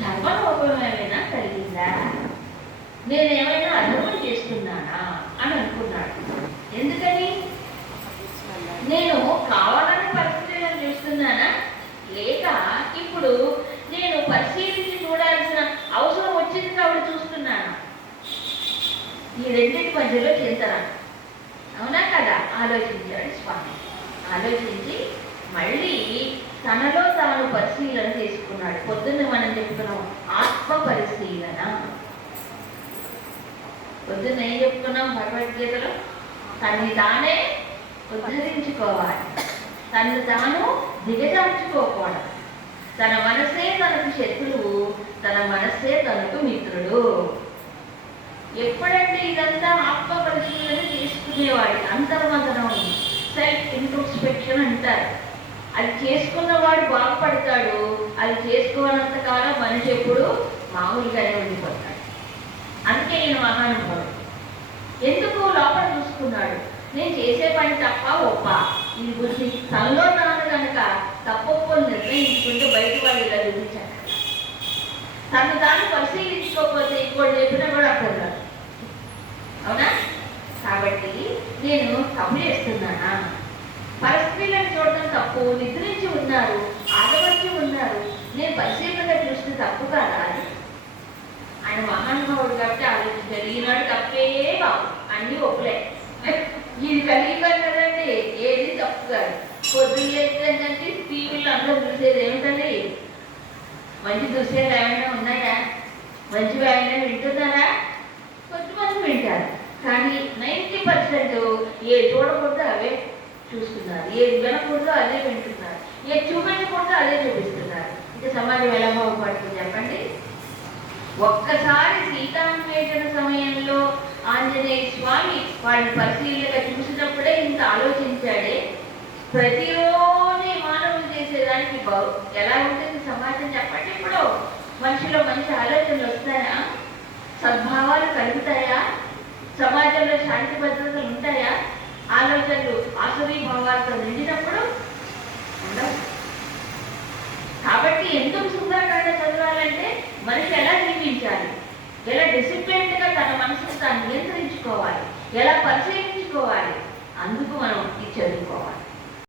ధర్మలోపమేమైనా కలిగిందా, నేనేమైనా అధర్మం చేస్తున్నానా అని అనుకున్నాడు. ఎందుకని? నేను కావాలని పరిశీలన చేస్తున్నానా, లేక ఇప్పుడు నేను పరిశీలించి చూడాల్సిన అవసరం వచ్చింది కాబట్టి చూస్తున్నాను. ఈ రెండింటి మధ్యలో చింతన, అవునా కదా? ఆలోచించాడు స్వామి. ఆలోచించి మళ్ళీ తనలో తాను పరిశీలన చేసుకున్నాడు. పొద్దున్న మనం చెప్తున్నాం ఆత్మ పరిశీలన. పొద్దున్న ఏం చెప్తున్నాం భగవద్గీతలో? తన్ని తానే ఉద్ధరించుకోవాలి, తను తాను దిగజార్చుకోకూడదు. తన మనసే తనకు శత్రువు, తన మనస్సే తనకు మిత్రుడు. ఎప్పుడంటే ఇదంతా ఆత్మ పరిశీలన చేసుకునేవాడి అంతర్మతనం, సెల్ఫ్ ఇంట్రోస్పెక్షన్ అంటారు. అది చేసుకున్నవాడు బాగుపడతాడు. అది చేసుకోనంత కాలం మనిషి ఎప్పుడు మామూలుగానే ఉండిపోతాడు. అందుకే నేను మహానుభావుడు. ఎందుకు లోపల చూసుకున్నాడు, నేను చేసే పని తప్ప ఒప్ప ఇది గురించి తనలో తాను కనుక తప్పొప్పులు నిర్ణయించుకుంటే బయట వాళ్ళు ఇలా చూపించారు. తను తాను పరిశీలించుకోకపోతే ఇంకోటి చెప్పినా కూడా అర్థం కాదు, అవునా? కాబట్టి నేను తప్పు చేస్తున్నానా? పరిస్థితులను చూడటం తప్పు, నిద్రించి ఉన్నారు, ఆగమర్చి ఉన్నారు, నేను పరిశీలనగా చూస్తే తప్పు కాదా? ఆయన మహానుభావుడు కాబట్టి ఆలోచించారు. ఈనాడు తప్పే బాబు, అన్నీ ఒప్పులే. ఇది కలిగిపోయి కదండి, ఏది తప్పు కాదు. పొద్దున్న ఏంటంటే టీవీలో అందరూ చూసేది ఏమిటండి? మంచి దృశ్యాలు ఏమైనా ఉన్నాయా? మంచివి ఏమైనా వింటున్నారా? కొంతమంది వింటారు, కానీ 90% ఏ చూడకూడదు అవే చూస్తున్నారు, ఏది వినకూడదు అదే వింటున్నారు, ఏది చూపించకూడదు అదే చూపిస్తున్నారు. ఇంకా సమాజం ఎలా బాగుపడుతుంది చెప్పండి? ఒక్కసారి సీతాన్వేషణ సమయంలో ఆంజనేయ స్వామి వాడిని పరిశీలనగా చూసినప్పుడే ఇంత ఆలోచించాడే. ప్రతిరోజు మానవులు చేసేదానికి ఎలా ఉంటుంది సమాజం చెప్పండి? ఇప్పుడు మనిషిలో మంచి ఆలోచనలు వస్తాయా? సద్భావాలు కలుగుతాయా? సమాజంలో శాంతి భద్రతలు ఉంటాయా? ఆలోచనలు ఆసురీ భావాలతో నిండినప్పుడు ఉండవు. కాబట్టి ఎందుకు సుందరకాండ చదవాలంటే మనిషి ఎలా జీవించాలి, ఎలా డిసిప్లిన్డ్గా తన మనసును తాను నియంత్రించుకోవాలి, ఎలా పరిశీలించుకోవాలి, అందుకు మనం ఈ చదువు